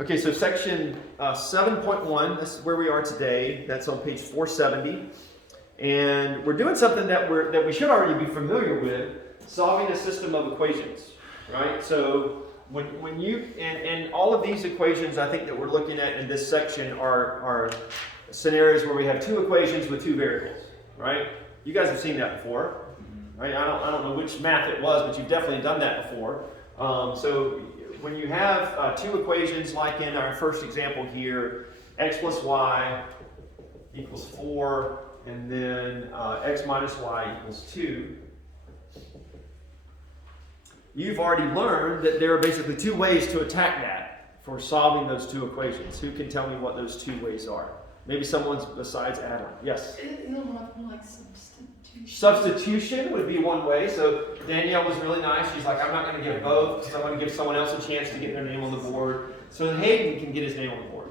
Okay, so section 7.1, this is where we are today. That's on page 470. And we're doing something that we should already be familiar with, solving a system of equations, right? So when you, and all of these equations I think that we're looking at in this section are scenarios where we have two equations with two variables, right? You guys have seen that before, right? I don't know which math it was, but you've definitely done that before. So when you have two equations like in our first example here, x plus y equals 4, and then x minus y equals 2, you've already learned that there are basically two ways to attack that for solving those two equations. Who can tell me what those two ways are? Maybe someone besides Adam. Yes? Like substitution. Substitution would be one way. So Danielle was really nice. She's like, I'm not going to give both because I'm going to give someone else a chance to get their name on the board. So then Hayden can get his name on the board.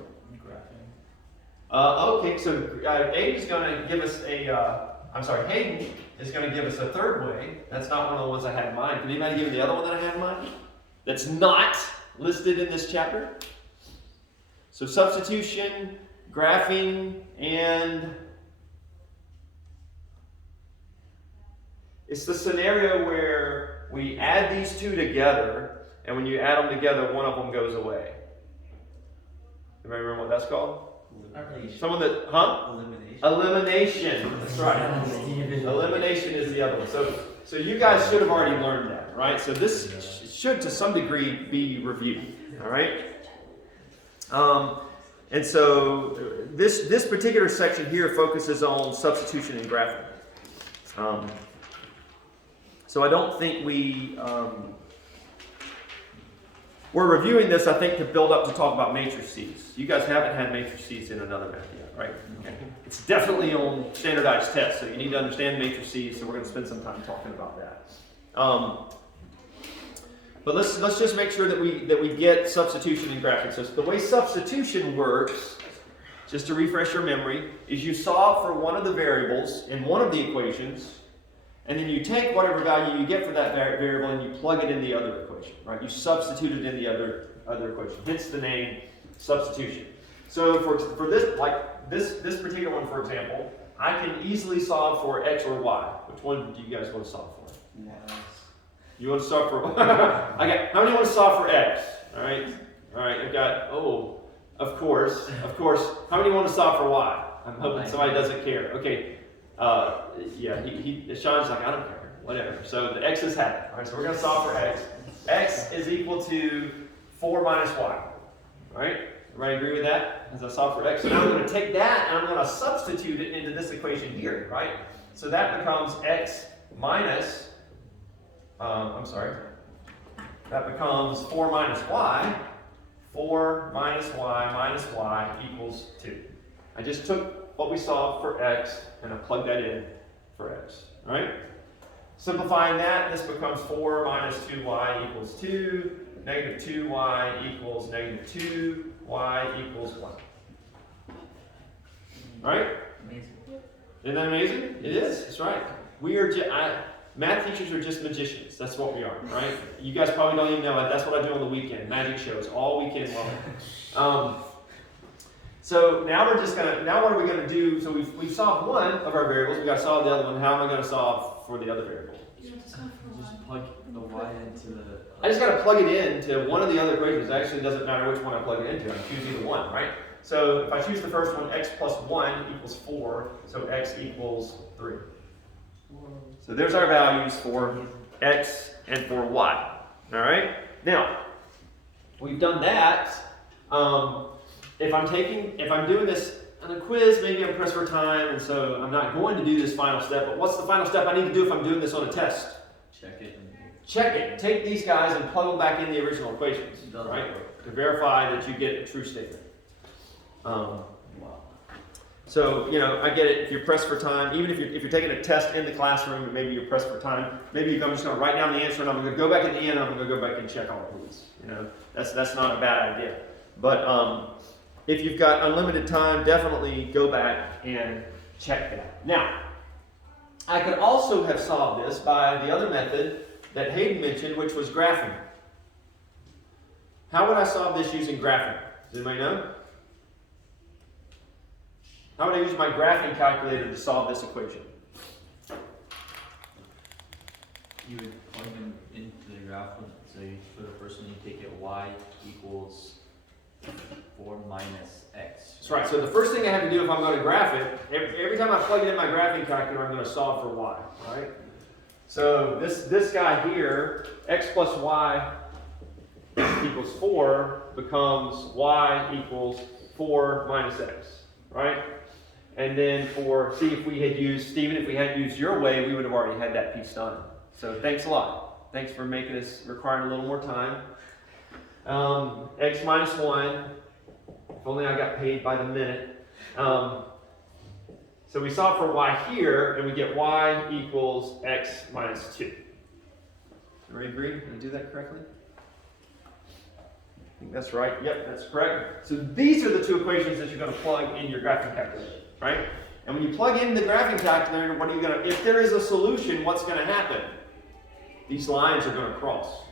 Okay, so Hayden is going to give us Hayden is going to give us a third way. That's not one of the ones I had in mind. Can anybody give me the other one that I had in mind? That's not listed in this chapter. So substitution, graphing, and it's the scenario where we add these two together, and when you add them together, one of them goes away. Anybody remember what that's called? Someone that, Elimination. That's right. Elimination is the other one. So you guys should have already learned that, right? So this should, to some degree, be reviewed. All right. And so this particular section here focuses on substitution and graphing. So I don't think we're reviewing this, I think, to build up to talk about matrices. You guys haven't had matrices in another math yet, right? Okay. It's definitely on standardized tests, so you need to understand matrices, so we're going to spend some time talking about that. But let's just make sure that we get substitution and graphing. So the way substitution works, just to refresh your memory, is you solve for one of the variables in one of the equations, and then you take whatever value you get for that variable and you plug it in the other equation, right? You substitute it in the other equation. Hence the name substitution. So for this, like this particular one, for example, I can easily solve for x or y. Which one do you guys want to solve for? Yes. You want to solve for okay, how many want to solve for x? All right, I've got, of course. How many want to solve for y? I'm hoping somebody doesn't care. Okay. Sean's like, I don't care, whatever. So the x's have it. All right, so we're going to solve for x. X is equal to 4 minus y. All right, everybody agree with that? As I solve for x. So now I'm going to take that and I'm going to substitute it into this equation here, right? So that becomes x minus, that becomes 4 minus y. 4 minus y equals 2. I just took what we solved for x, and I plug that in for x. All right? Simplifying that, this becomes 4 minus 2y equals 2. Negative 2y equals negative 2y equals 1. All right? Amazing. Isn't that amazing? It is. That's right. We are math teachers are just magicians. That's what we are, right? You guys probably don't even know it. That's what I do on the weekend. Magic shows all weekend long. So now what are we going to do? So we've solved one of our variables. We've got to solve the other one. How am I going to solve for the other variable? You have to solve for Just plug the y into the... I just got to plug it into one of the other equations. It actually doesn't matter which one I plug it into. I choose either one, right? So if I choose the first one, x plus 1 equals 4. So x equals 3. So there's our values for x and for y. All right? Now, we've done that. If I'm doing this on a quiz, maybe I'm pressed for time, and so I'm not going to do this final step. But what's the final step I need to do if I'm doing this on a test? Check it. Take these guys and plug them back in the original equations, right? To verify that you get a true statement. So, I get it. If you're pressed for time, even if you're taking a test in the classroom and maybe you're pressed for time, maybe I'm just going to write down the answer and I'm going to go back at the end and I'm going to go back and check all of these. That's not a bad idea. But if you've got unlimited time, definitely go back and check that. Now, I could also have solved this by the other method that Hayden mentioned, which was graphing. How would I solve this using graphing? Does anybody know? How would I use my graphing calculator to solve this equation? You would plug them into the graph, so you, for the first one you take it y equals 4 minus x. That's right. So the first thing I have to do if I'm going to graph it, every time I plug it in my graphing calculator, I'm going to solve for y, right? So this guy here, x plus y equals 4, becomes y equals 4 minus x, right? And then see if we had used, Stephen, if we hadn't used your way, we would have already had that piece done. So thanks a lot. Thanks for making us requiring a little more time. X minus 1. If only I got paid by the minute. So we solve for y here, and we get y equals x minus 2. Everybody agree? Did I do that correctly? I think that's right. Yep, that's correct. So these are the two equations that you're going to plug in your graphing calculator, right? And when you plug in the graphing calculator, what are you going to, if there is a solution, what's going to happen? These lines are going to cross,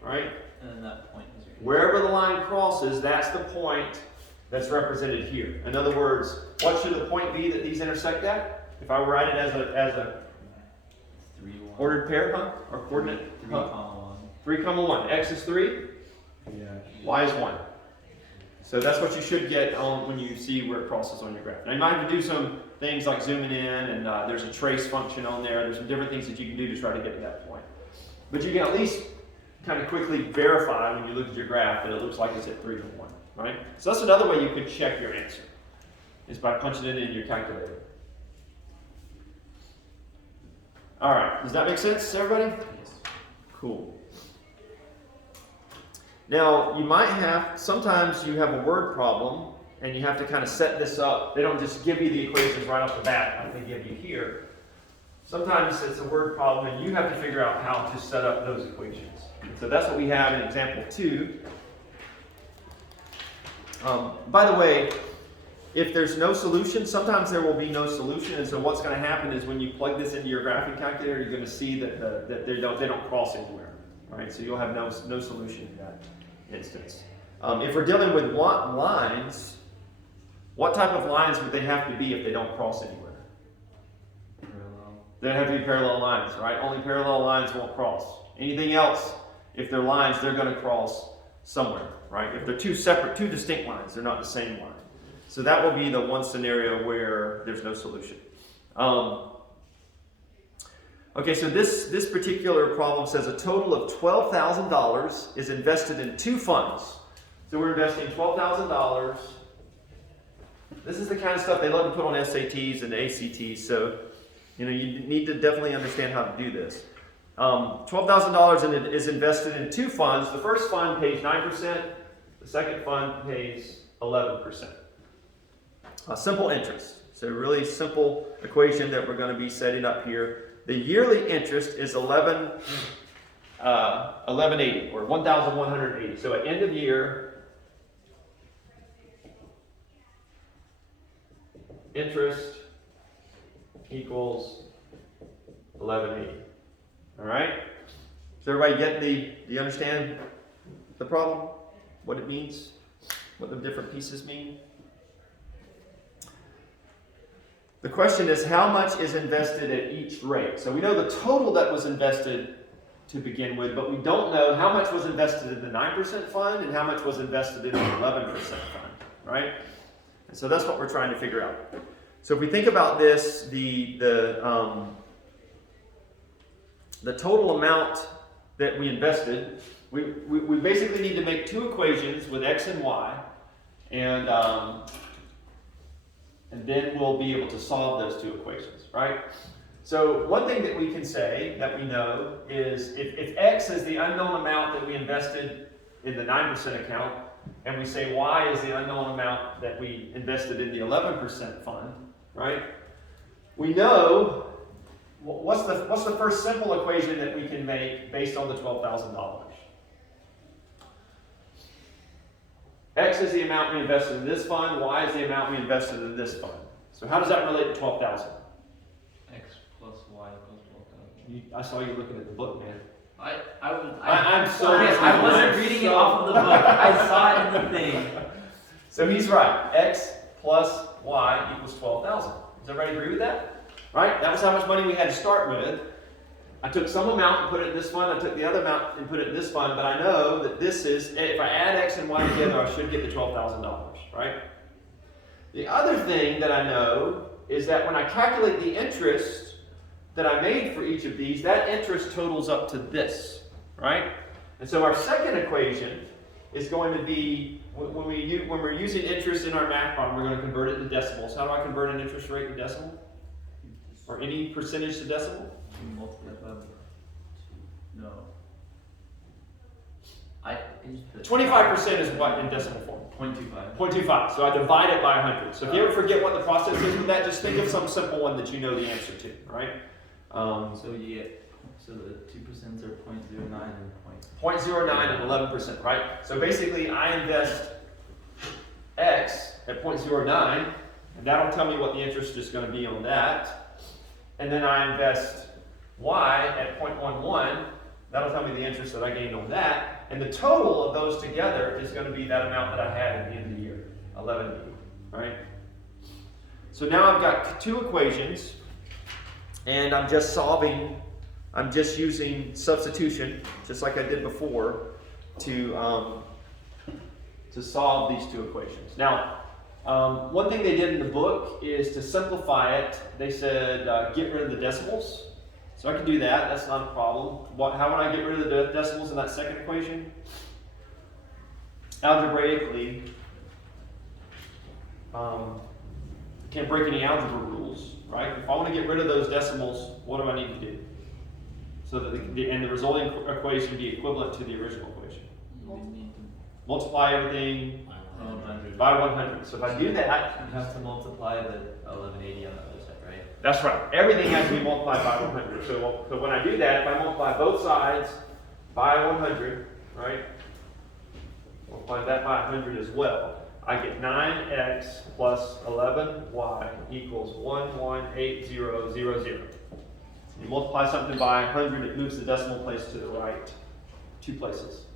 right? And then that point is Wherever the line crosses, that's the point that's represented here. In other words, what should the point be that these intersect at? If I write it as a 3, 1. ordered pair, huh? Or coordinate? 3, Huh? 1. 3, 1. X is 3, Yeah. y is 1. So that's what you should get on when you see where it crosses on your graph. Now you might have to do some things like zooming in, and there's a trace function on there. There's some different things that you can do to try to get to that point. But you can at least kind of quickly verify when you look at your graph that it looks like it's at 3 to 1, right? So that's another way you could check your answer, is by punching it in your calculator. All right, does that make sense to everybody? Yes. Cool. Now, you might have, sometimes you have a word problem, and you have to kind of set this up. They don't just give you the equations right off the bat like they give you here. Sometimes it's a word problem, and you have to figure out how to set up those equations. So that's what we have in example 2. By the way, if there's no solution, sometimes there will be no solution, and so what's going to happen is when you plug this into your graphing calculator, you're going to see that they don't cross anywhere, right? So you'll have no solution in that instance. If we're dealing with lines, what type of lines would they have to be if they don't cross anywhere? Parallel. They have to be parallel lines, right? Only parallel lines won't cross. Anything else, if they're lines, they're going to cross somewhere, right? If they're two distinct lines, they're not the same line. So that will be the one scenario where there's no solution. Okay, so this particular problem says a total of $12,000 is invested in 2 funds. So we're investing $12,000. This is the kind of stuff they love to put on SATs and ACTs, so you need to definitely understand how to do this. $12,000 is invested in 2 funds. The first fund pays 9%. The second fund pays 11%. Simple interest. So really simple equation that we're going to be setting up here. The yearly interest is $1180 or $1,180. So at end of year, interest equals $1180. All right? Does everybody get do you understand the problem? What it means? What the different pieces mean? The question is, how much is invested at each rate? So we know the total that was invested to begin with, but we don't know how much was invested in the 9% fund and how much was invested in the 11% fund, right? And so that's what we're trying to figure out. So if we think about this, the total amount that we invested, we basically need to make 2 equations with x and y, and then we'll be able to solve those 2 equations, right? So one thing that we can say that we know is if x is the unknown amount that we invested in the 9% account, and we say y is the unknown amount that we invested in the 11% fund, right? We know what's the first simple equation that we can make based on the $12,000. X is the amount we invested in this fund, y is the amount we invested in this fund. So how does that relate to 12,000? X plus y equals 12,000. I saw you looking at the book, man. I'm so sorry. I wasn't reading it off of the book. I saw it in the thing. So he's right. X plus Y equals 12,000. Does everybody agree with that? Right? That was how much money we had to start with. I took some amount and put it in this fund. I took the other amount and put it in this fund. But I know that this is, if I add X and Y together, I should get the $12,000, right? The other thing that I know is that when I calculate the interest that I made for each of these, that interest totals up to this, right? And so our second equation is going to be, when we're using interest in our math problem, we're going to convert it to decimals. How do I convert an interest rate to decimal? Or any percentage to decimal? You multiply by 2. No. I just put 25% is what in decimal form? 0.25. 0.25. So I divide it by 100. So if you ever forget what the process is with that, just think of some simple one that you know the answer to, right? So you get, so the 2% are 0.09 and 0.09 and 11%, right? So basically I invest X at 0.09, and that'll tell me what the interest is going to be on that. And then I invest Y at 0.11, that'll tell me the interest that I gained on that. And the total of those together is going to be that amount that I had at the end of the year, 1180, right? So now I've got two equations, and I'm just solving, I'm just using substitution, just like I did before, to solve these two equations. Now, one thing they did in the book is to simplify it. They said get rid of the decimals. So I can do that, that's not a problem. How would I get rid of the decimals in that second equation? Algebraically, can't break any algebra rules, right? If I want to get rid of those decimals, what do I need to do? So that the resulting equation be equivalent to the original equation. You need to Multiply everything 100. by 100. So if I do that, You have to multiply the 1180 on the other side, right? that's right. Everything has to be multiplied by 100. So when I do that, if I multiply both sides by 100, right? Multiply that by 100 as well. I get 9x plus 11y equals 118000. You multiply something by 100, it moves the decimal place to the right, 2 places.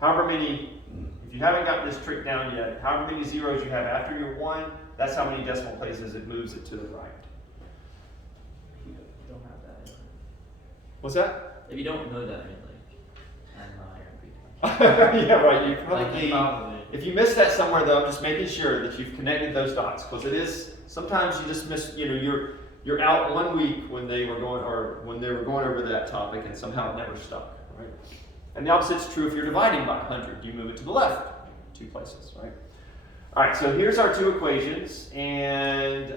However many, if you haven't got this trick down yet, however many zeros you have after your 1, that's how many decimal places it moves it to the right. You don't have that. What's that? If you don't know that, I mean, like, I'm not pretty much. Yeah, right. You Like, probably, if you missed that somewhere though, I'm just making sure that you've connected those dots, because it is, sometimes you just miss, you're out 1 week when they were going over that topic and somehow it never stuck, right? And the opposite's true if you're dividing by 100. You move it to the left 2 places, right? All right, so here's our 2 equations, and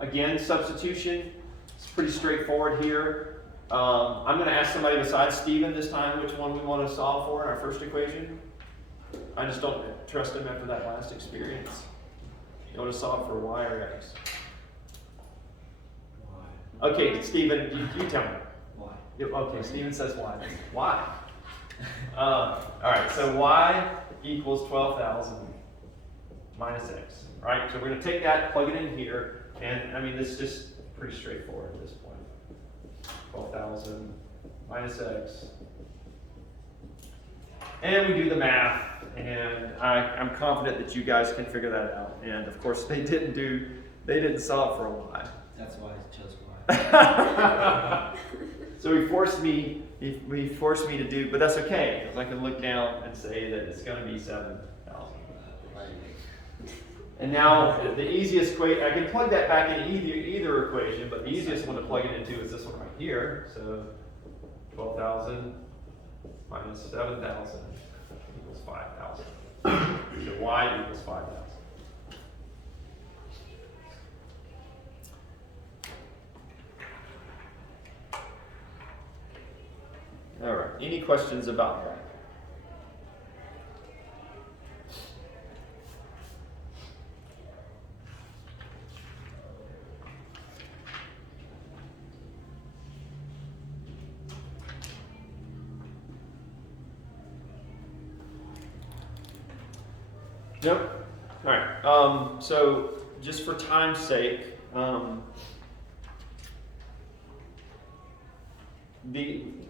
again, substitution. It's pretty straightforward here. I'm going to ask somebody besides Stephen this time which one we want to solve for in our first equation. I just don't trust him after that last experience. You want to solve for y or x? Y. Okay, Stephen, you tell me. Why? Okay, Stephen says y. Why? All right, so y equals 12,000 minus x, right? So we're going to take that, plug it in here, and I mean, this is just pretty straightforward at this point. 12,000 minus x. And we do the math, and I'm confident that you guys can figure that out. And of course, they didn't solve for a y. That's why I chose Y. So he forced me to do, but that's okay, because I can look down and say that it's going to be 7,000. And now the easiest equation, I can plug that back in either equation, but the easiest one to plug it into is this one right here. So 12,000 minus 7,000 equals 5,000. So y equals 5,000. All right, any questions about that? Nope. All right. So just for time's sake,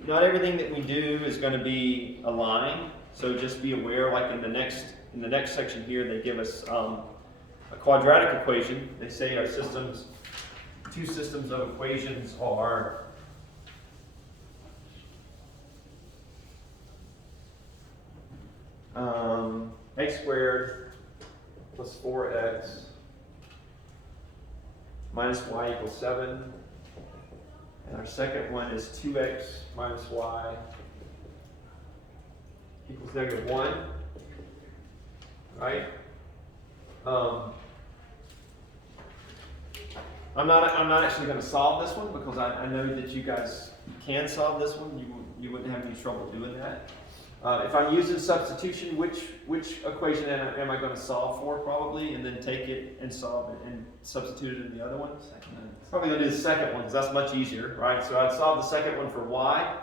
not everything that we do is going to be a line. So just be aware, like in the next in the next section here, they give us a quadratic equation. They say our systems, two systems of equations are x squared plus 4x minus y equals 7. And our second one is 2x minus y equals -1. Right? I'm not actually going to solve this one because I know that you guys can solve this one. You wouldn't have any trouble doing that. If I'm using substitution, which equation am I going to solve for? Probably, and then take it and solve it and substitute it in the other one. Probably going to do the second one because that's much easier, right? So I'd solve the second one for y,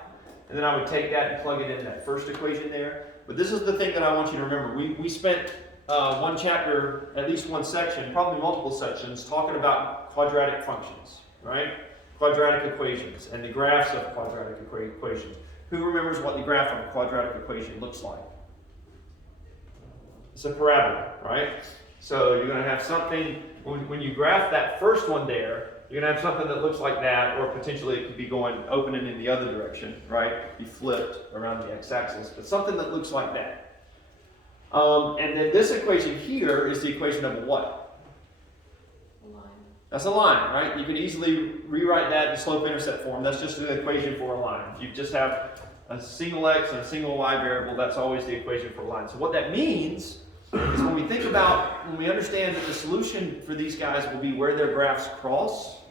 and then I would take that and plug it in that first equation there. But this is the thing that I want you to remember. We spent one chapter, at least one section, probably multiple sections, talking about quadratic functions, right? Quadratic equations and the graphs of quadratic equations. Who remembers what the graph of a quadratic equation looks like? It's a parabola, right? So you're going to have something, when you graph that first one there, you're going to have something that looks like that, or potentially it could be going opening in the other direction, right? Be flipped around the x-axis, but something that looks like that. And then this equation here is the equation of a what? A line. That's a line, right? You can easily rewrite that in slope-intercept form. That's just an equation for a line. If you just have a single x and a single y variable, that's always the equation for a line. So what that means is when we understand that the solution for these guys will be where their graphs cross,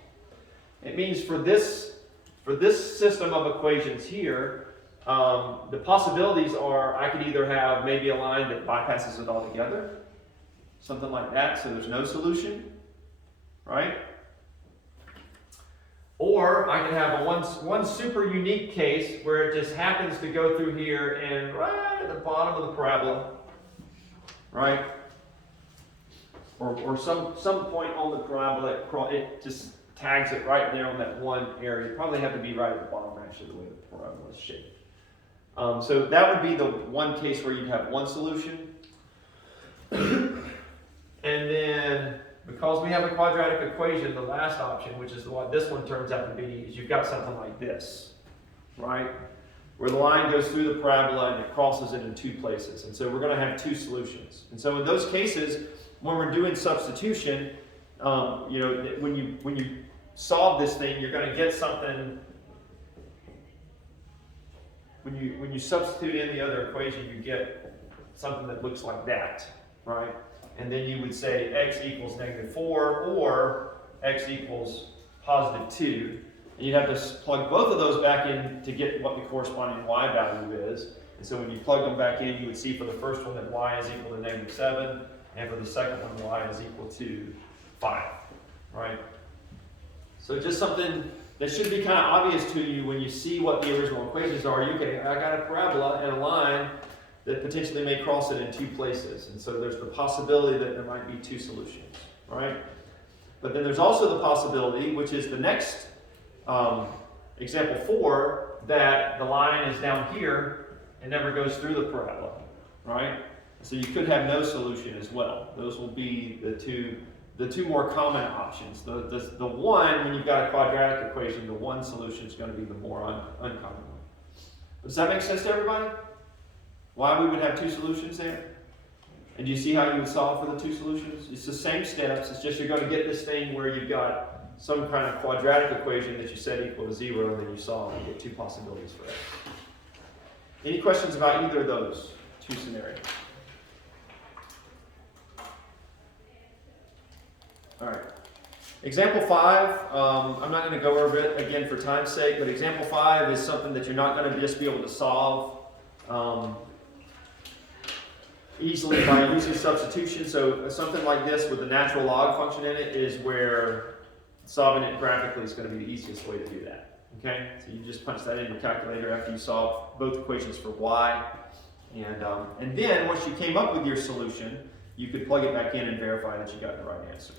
it means for this system of equations here, the possibilities are I could either have maybe a line that bypasses it altogether, something like that, so there's no solution, right? Or I can have one super unique case where it just happens to go through here and right at the bottom of the parabola, right? Or some point on the parabola, it just tags it right there on that one area. Probably have to be right at the bottom, actually, the way the parabola is shaped. So that would be the one case where you'd have one solution. And then, because we have a quadratic equation, the last option, which is what this one turns out to be, is you've got something like this, right? Where the line goes through the parabola and it crosses it in two places. And so we're going to have two solutions. And so in those cases, when we're doing substitution, when you solve this thing, you're going to get something. When you substitute in the other equation, you get something that looks like that, right? And then you would say x equals -4 or x equals +2. And you'd have to plug both of those back in to get what the corresponding y value is. And so when you plug them back in, you would see for the first one that y is equal to -7, and for the second one, y is equal to 5, right? So just something that should be kind of obvious to you when you see what the original equations are. I got a parabola and a line that potentially may cross it in two places. And so there's the possibility that there might be two solutions, right? But then there's also the possibility, which is the next example 4, that the line is down here and never goes through the parabola, right? So you could have no solution as well. Those will be the two more common options. The one, when you've got a quadratic equation, the one solution is going to be the more uncommon one. Does that make sense to everybody? Why we would have two solutions there? And do you see how you would solve for the two solutions? It's the same steps. It's just you're going to get this thing where you've got some kind of quadratic equation that you set equal to 0, and then you solve and get two possibilities for that. Any questions about either of those two scenarios? All right. Example 5, I'm not going to go over it again for time's sake, but example 5 is something that you're not going to just be able to solve easily by using substitution. So something like this with the natural log function in it is where solving it graphically is going to be the easiest way to do that. Okay? So you just punch that in your calculator after you solve both equations for y. And then once you came up with your solution, you could plug it back in and verify that you got the right answer.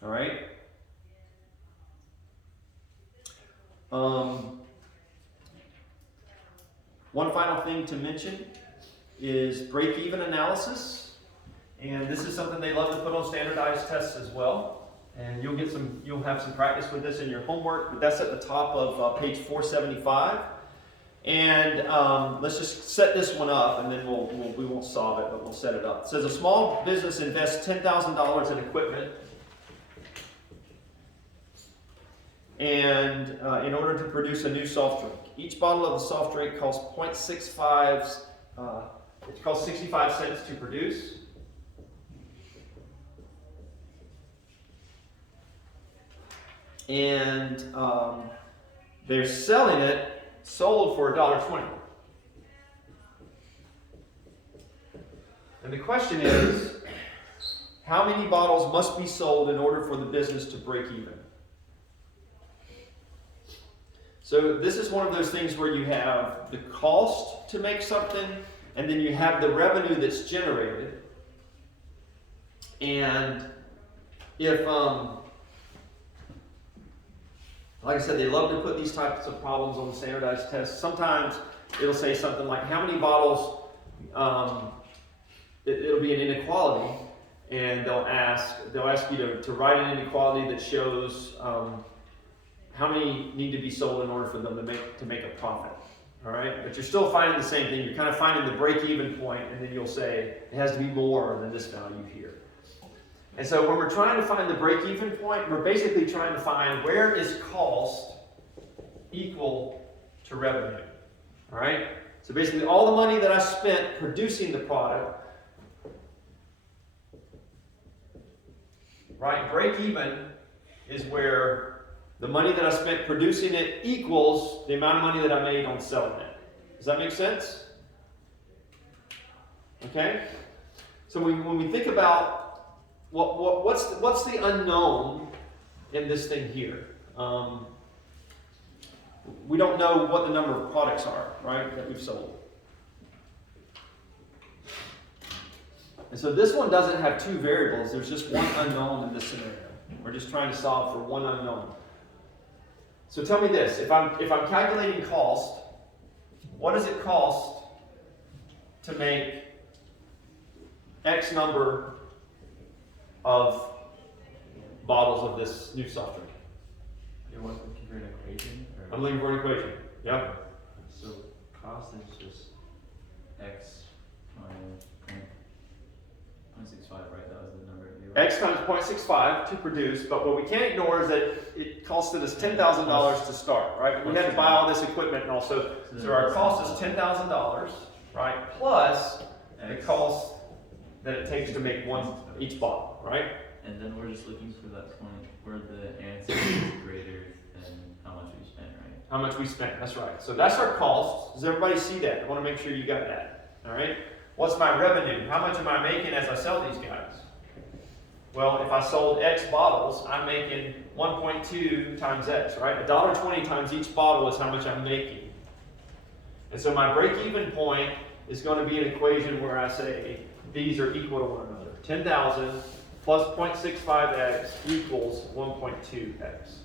All right? One final thing to mention is break-even analysis. And this is something they love to put on standardized tests as well. And you'll have some practice with this in your homework, but that's at the top of page 475. And let's just set this one up, and then we won't solve it, but we'll set it up. It says a small business invests $10,000 in equipment, and in order to produce a new soft drink. Each bottle of the soft drink costs 0.65. It costs 65 cents to produce. And they're selling it sold for $1.20. And the question is, how many bottles must be sold in order for the business to break even? So this is one of those things where you have the cost to make something, and then you have the revenue that's generated. And if like I said, they love to put these types of problems on the standardized tests. Sometimes it'll say something like, how many bottles, it'll be an inequality, and they'll ask you to write an inequality that shows how many need to be sold in order for them to make a profit. All right? But you're still finding the same thing. You're kind of finding the break-even point, and then you'll say, it has to be more than this value here. And so when we're trying to find the break-even point, we're basically trying to find where is cost equal to revenue. All right? So basically all the money that I spent producing the product, right? Break-even is where the money that I spent producing it equals the amount of money that I made on selling it. Does that make sense? Okay? So when we think about what's the unknown in this thing here? We don't know what the number of products are, right, that we've sold. And so this one doesn't have two variables. There's just one unknown in this scenario. We're just trying to solve for one unknown. So tell me this: if I'm calculating cost, what does it cost to make X number of bottles of this new soft drink? You're looking for an equation? Or? I'm looking for an equation. Yep. So cost is just X minus 0.65, right? That was the number. X times 0.65 to produce, but what we can't ignore is that it costed us $10,000 to start, right? We had to buy all this equipment and also, so our cost is $10,000, right? Plus the cost that it takes to make each bottle, right? And then we're just looking for that point where the answer is greater than how much we spent, right? How much we spent, that's right. So that's our cost. Does everybody see that? I want to make sure you got that, all right? What's my revenue? How much am I making as I sell these guys? Well, if I sold X bottles, I'm making 1.2 times X, right? $1.20 times each bottle is how much I'm making. And so my break-even point is going to be an equation where I say these are equal to one another. 10,000 plus 0.65x equals 1.2x.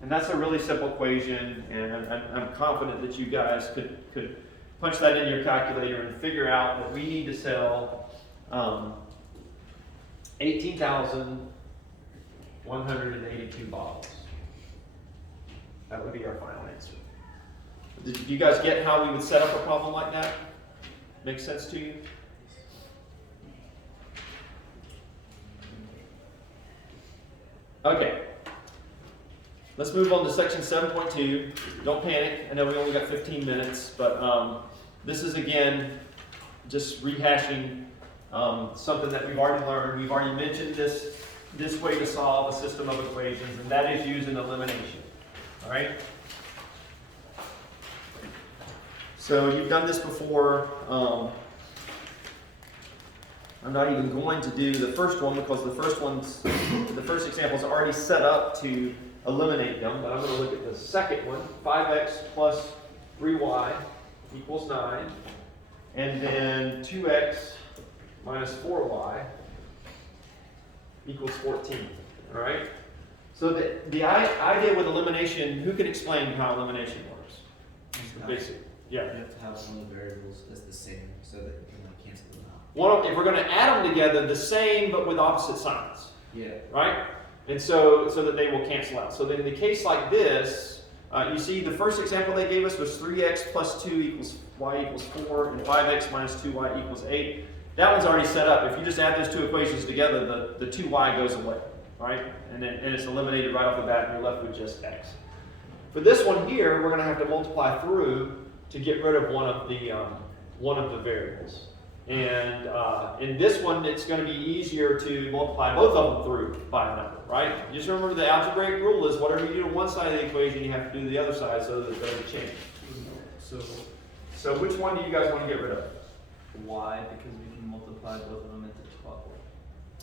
And that's a really simple equation, and I'm confident that you guys could punch that in your calculator and figure out that we need to sell 18,182 bottles. That would be our final answer. Did you guys get how we would set up a problem like that? Make sense to you? Okay. Let's move on to section 7.2. Don't panic. I know we only got 15 minutes, but this is again just rehashing something that we've already learned. We've already mentioned this way to solve a system of equations, and that is using elimination. All right? So you've done this before. I'm not even going to do the first one because the first example is already set up to eliminate them, but I'm going to look at the second one. 5x plus 3y equals 9, and then 2x minus 4y equals 14. All right? So the idea with elimination, who can explain how elimination works? The basic. Yeah. You have to have one of the variables as the same so that you if we're going to add them together, the same but with opposite signs, Yeah. right? And so that they will cancel out. So then in the case like this, you see the first example they gave us was 3x plus 2 equals y equals 4, and 5x minus 2y equals 8. That one's already set up. If you just add those two equations together, the 2y goes away, right? And it's eliminated right off the bat, and you're left with just x. For this one here, we're going to have to multiply through to get rid of one of the variables. And in this one, it's going to be easier to multiply both of them through by a number, right? Just remember the algebraic rule is whatever you do to one side of the equation, you have to do to the other side so that it doesn't change. So which one do you guys want to get rid of? Y, because we can multiply both of them into 12.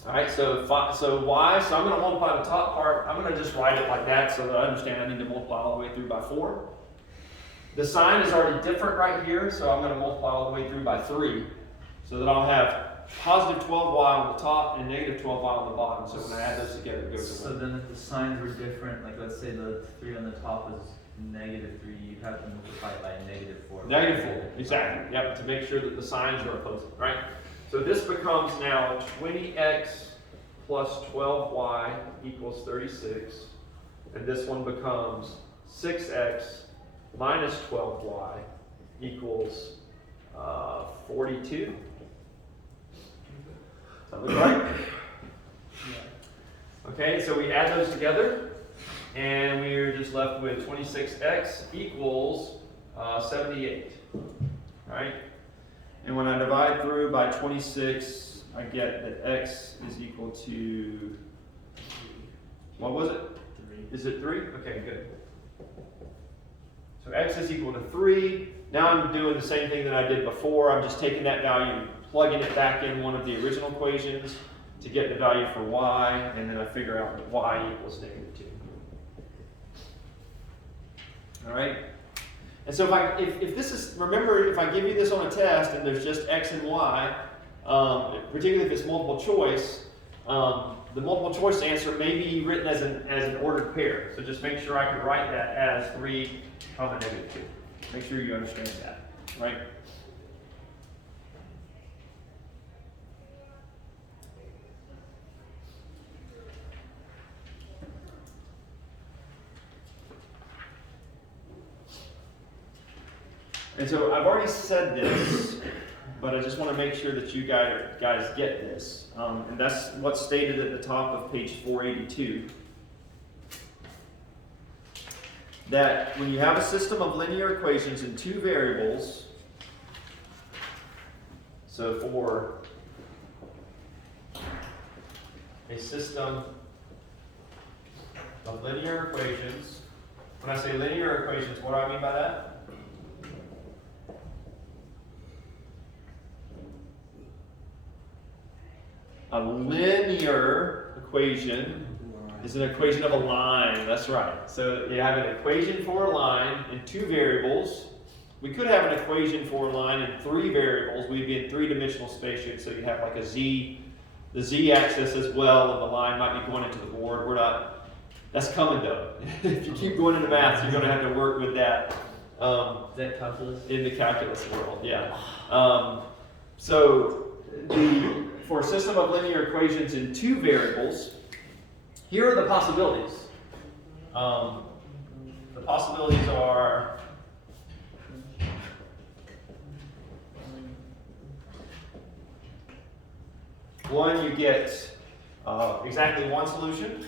All right, so y, so I'm going to multiply the top part. I'm going to just write it like that so that I understand I need to multiply all the way through by 4. The sign is already different right here, so I'm going to multiply all the way through by 3. So that I'll have positive 12y on the top and negative 12y on the bottom. So when I add those together, it goes So away. then if the signs were different, like let's say the 3 on the top is negative 3, you'd have to multiply it by a negative 4. Negative 4, exactly. Yep, to make sure that the signs are opposing, right? So this becomes now 20x plus 12y equals 36. And this one becomes 6x minus 12y equals 42. That looks right? Okay, so we add those together, and we're just left with 26x equals 78, right? And when I divide through by 26, I get that x is equal to, what was it? 3. Is it 3? Okay, good. So x is equal to 3. Now I'm doing the same thing that I did before. I'm just taking that value and plugging it back in one of the original equations to get the value for y, and then I figure out that y equals negative 2. All right? And so if this is, remember, if I give you this on a test and there's just x and y, particularly if it's multiple choice, the multiple choice answer may be written as an ordered pair. So just make sure I can write that as 3 comma negative 2. Make sure you understand that, right? And so I've already said this, but I just want to make sure that you guys get this. And that's what's stated at the top of page 482. That when you have a system of linear equations in two variables, so for a system of linear equations, when I say linear equations, what do I mean by that? A linear equation is an equation of a line. That's right. So you have an equation for a line in two variables. We could have an equation for a line in three variables. We'd be in three-dimensional space. So you have like the z-axis as well, and the line might be going into the board. We're not. That's coming though. If you keep going into math, you're going to have to work with that. Is that calculus? In the calculus world, yeah. For a system of linear equations in two variables, here are the possibilities. The possibilities are one, you get exactly one solution.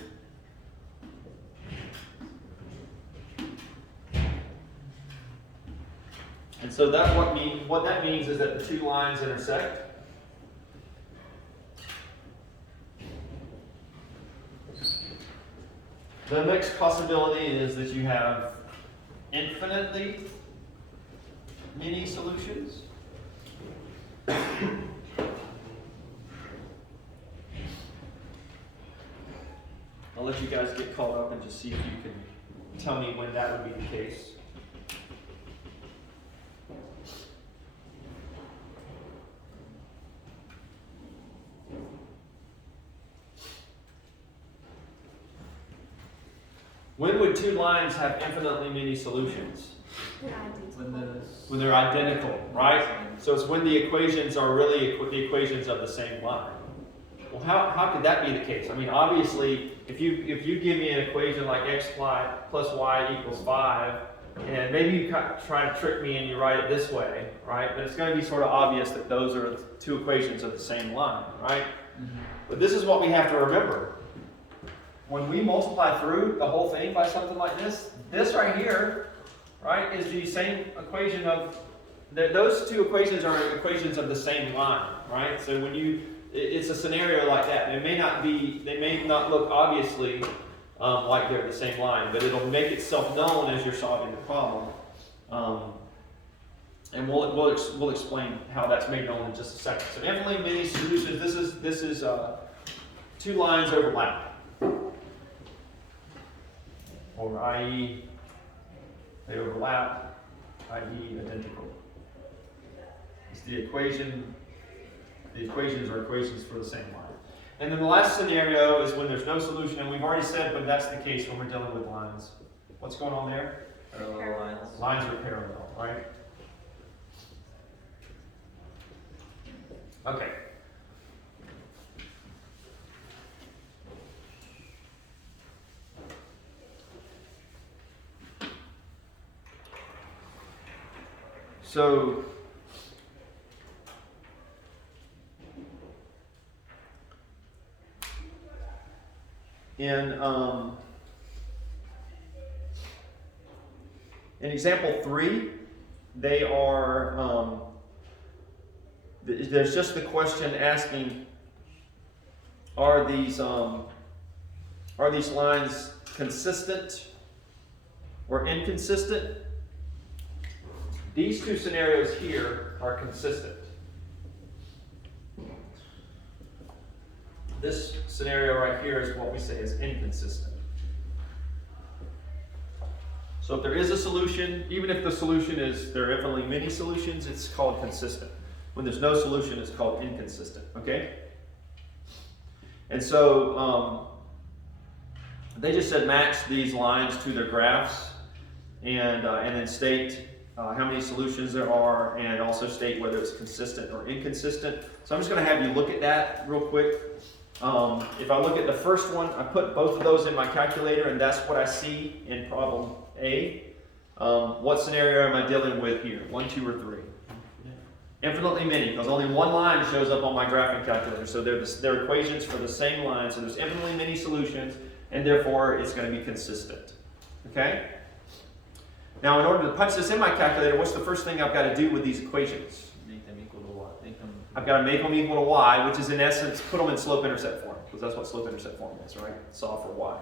And so what that means is that the two lines intersect. The next possibility is that you have infinitely many solutions. I'll let you guys get caught up and just see if you can tell me when that would be the case. When would two lines have infinitely many solutions? They're identical. When the When they're identical, right? So it's when the equations are really the equations of the same line. Well, how could that be the case? I mean, obviously, if you give me an equation like x plus y equals 5, and maybe you try to trick me and you write it this way, right? But it's going to be sort of obvious that those are two equations of the same line, right? But this is what we have to remember. When we multiply through the whole thing by something like this right here, right, is the same equation of, those two equations are equations of the same line, right? So when it's a scenario like that. They may not look obviously like they're the same line, but it'll make itself known as you're solving the problem. And we'll explain how that's made known in just a second. So infinitely many solutions. This is two lines overlap. Or i.e. they overlap, i.e. identical. It's the equation. The equations are equations for the same line. And then the last scenario is when there's no solution, and we've already said, but that's the case when we're dealing with lines. What's going on there? Parallel lines. Lines are parallel, right? Okay. So in example 3, they are there's just the question asking, are these lines consistent or inconsistent? These two scenarios here are consistent. This scenario right here is what we say is inconsistent. So if there is a solution, even if the solution is, there are infinitely many solutions, it's called consistent. When there's no solution, it's called inconsistent, okay? And so they just said match these lines to their graphs and then state how many solutions there are, and also state whether it's consistent or inconsistent. So I'm just going to have you look at that real quick. If I look at the first one, I put both of those in my calculator, and that's what I see in problem A. What scenario am I dealing with here? 1, 2, or 3? Infinitely many, because only one line shows up on my graphing calculator. So they're equations for the same line. So there's infinitely many solutions, and therefore it's going to be consistent. Okay? Now, in order to punch this in my calculator, what's the first thing I've got to do with these equations? Make them equal to what? I've got to make them equal to y, which is in essence, put them in slope-intercept form, because that's what slope-intercept form is, right? Solve for y.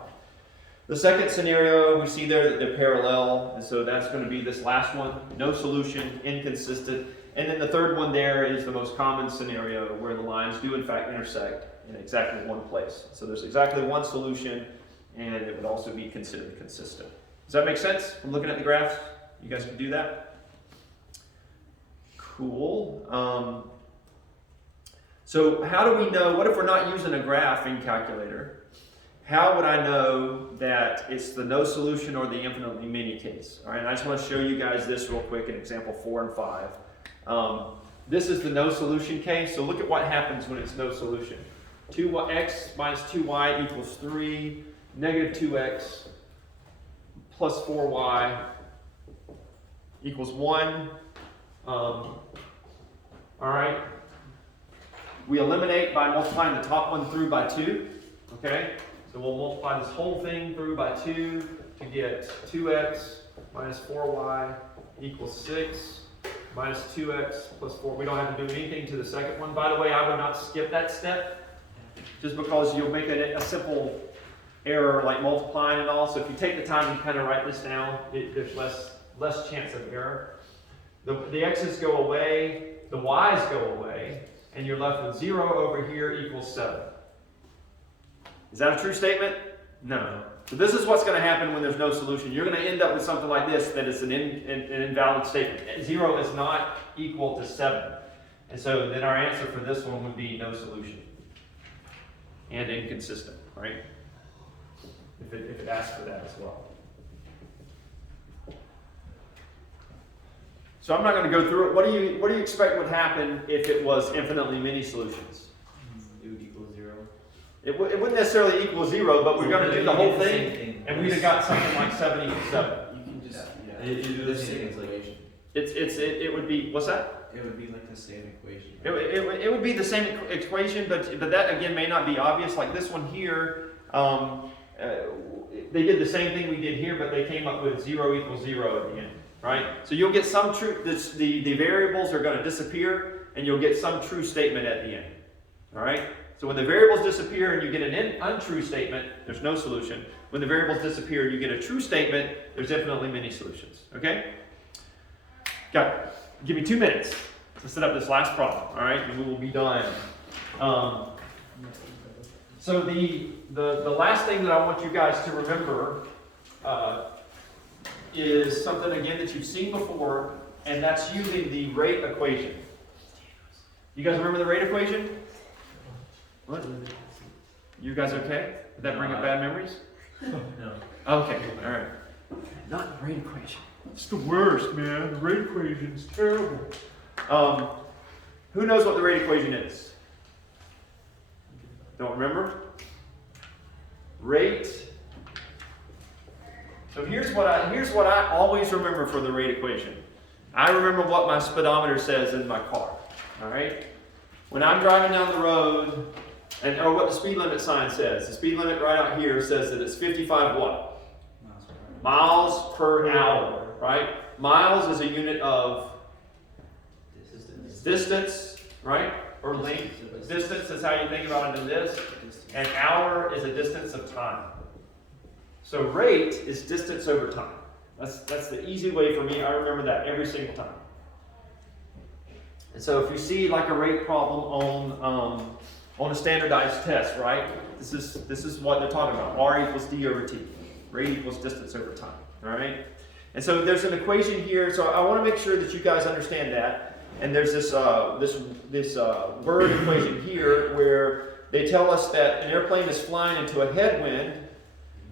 The second scenario, we see there that they're parallel, and so that's going to be this last one, no solution, inconsistent. And then the third one there is the most common scenario where the lines do in fact intersect in exactly one place. So there's exactly one solution, and it would also be considered consistent. Does that make sense from looking at the graphs? You guys can do that? Cool. So how do we know, what if we're not using a graphing calculator? How would I know that it's the no solution or the infinitely many case? All right, and I just want to show you guys this real quick in example 4 and 5. This is the no solution case, so look at what happens when it's no solution. 2x minus 2y equals 3, negative 2x plus 4y equals 1. All right. We eliminate by multiplying the top one through by 2. Okay. So we'll multiply this whole thing through by 2 to get 2x minus 4y equals 6 minus 2x plus 4. We don't have to do anything to the second one. By the way, I would not skip that step just because you'll make a simple error like multiplying and all. So if you take the time to kind of write this down, there's less chance of error. The x's go away, the y's go away, and you're left with 0 over here equals 7. Is that a true statement? No. So this is what's going to happen when there's no solution. You're going to end up with something like this that is an invalid statement. 0 is not equal to 7. And so then our answer for this one would be no solution. And inconsistent, right? If it asks for that as well. So I'm not going to go through it. What do you expect would happen if it was infinitely many solutions? It would equal 0. It wouldn't necessarily equal 0, but we're going to do the whole You get the thing, same thing. and we'd have got something like 7 equals 7. You can just, yeah, It do would the be same like- equation. It would be, what's that? It would be like the same equation. It would be the same equation, but that again may not be obvious. Like this one here, they did the same thing we did here, but they came up with 0 equals 0 at the end, right? So you'll get some true, the variables are going to disappear, and you'll get some true statement at the end, all right? So when the variables disappear and you get an untrue statement, there's no solution. When the variables disappear and you get a true statement, there's infinitely many solutions, okay? Got it. Give me 2 minutes to set up this last problem, all right? And we will be done. So the last thing that I want you guys to remember is something, again, that you've seen before, and that's using the rate equation. You guys remember the rate equation? What? You guys okay? Did that bring up bad memories? No. Okay, all right. Not the rate equation. It's the worst, man. The rate equation is terrible. Who knows what the rate equation is? Don't remember? Rate. So here's what I always remember for the rate equation. I remember what my speedometer says in my car. All right? When I'm driving down the road, or what the speed limit sign says. The speed limit right out here says that it's 55 what? Miles per hour, right? Miles is a unit of distance, right? Or length. Distance is how you think about it in this. And hour is a distance of time. So rate is distance over time. That's the easy way for me. I remember that every single time. And so if you see like a rate problem on a standardized test, right? This is what they're talking about. R equals D over T. Rate equals distance over time. All right? And so there's an equation here. So I want to make sure that you guys understand that. And there's this word equation here where they tell us that an airplane is flying into a headwind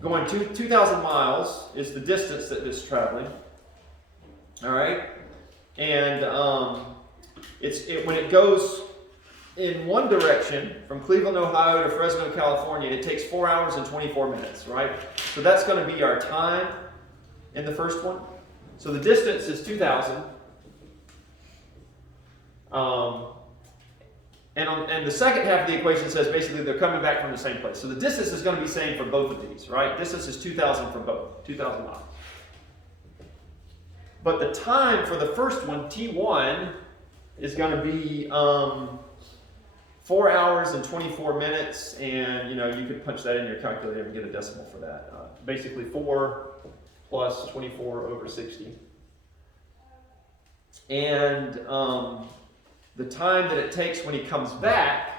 going 2,000 miles is the distance that it's traveling. All right? And when it goes in one direction, from Cleveland, Ohio to Fresno, California, it takes 4 hours and 24 minutes, right? So that's going to be our time in the first one. So the distance is 2,000. And the second half of the equation says basically they're coming back from the same place. So the distance is going to be the same for both of these, right? Distance is 2,000 for both, 2,000 miles. But the time for the first one, T1, is going to be 4 hours and 24 minutes, and you could punch that in your calculator and get a decimal for that. Basically 4 plus 24 over 60. And the time that it takes when he comes back,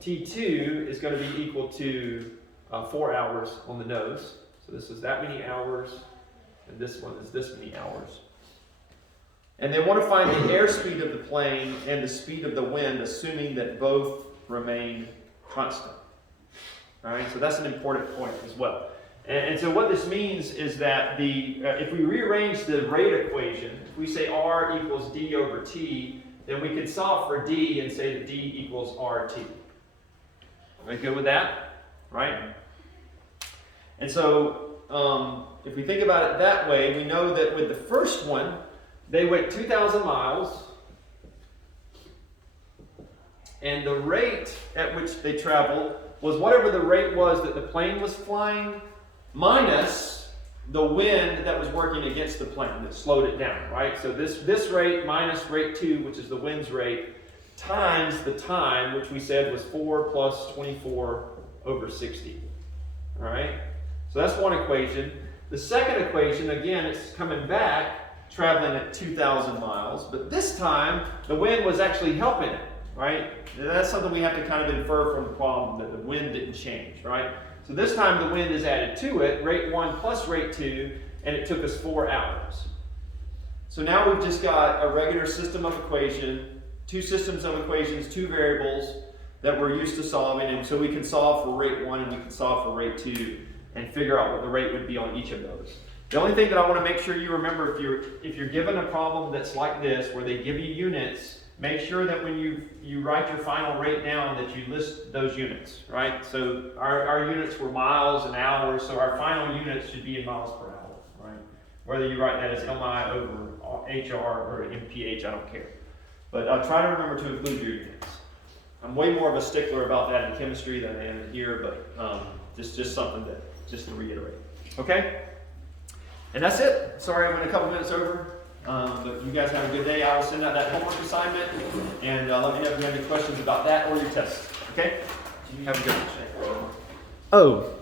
T2, is going to be equal to 4 hours on the nose. So this is that many hours, and this one is this many hours. And they want to find the airspeed of the plane and the speed of the wind, assuming that both remain constant. All right, so that's an important point as well. And so what this means is that if we rearrange the rate equation, if we say R equals D over T, then we could solve for D and say that D equals RT. Are we good with that? Right? And so if we think about it that way, we know that with the first one, they went 2,000 miles, and the rate at which they traveled was whatever the rate was that the plane was flying, minus the wind that was working against the plane that slowed it down, right? So this rate minus rate 2, which is the wind's rate, times the time, which we said was 4 plus 24 over 60, all right? So that's one equation. The second equation, again, it's coming back, traveling at 2,000 miles, but this time the wind was actually helping it, right? And that's something we have to kind of infer from the problem, that the wind didn't change, right? So this time the wind is added to it, rate 1 plus rate 2, and it took us 4 hours. So now we've just got a regular system of equation, 2 systems of equations, 2 variables that we're used to solving, and so we can solve for rate 1 and we can solve for rate 2 and figure out what the rate would be on each of those. The only thing that I want to make sure you remember, if you're given a problem that's like this, where they give you units, make sure that when you write your final rate down that you list those units, right? So our units were miles and hours, so our final units should be in miles per hour, right? Whether you write that as MI over HR or MPH, I don't care. But try to remember to include your units. I'm way more of a stickler about that in chemistry than I am in here, but just something just to reiterate. Okay? And that's it. Sorry I went a couple minutes over, but you guys have a good day. I will send out that homework assignment, and let me know if you have any questions about that or your tests. Okay? Have a good one. Oh,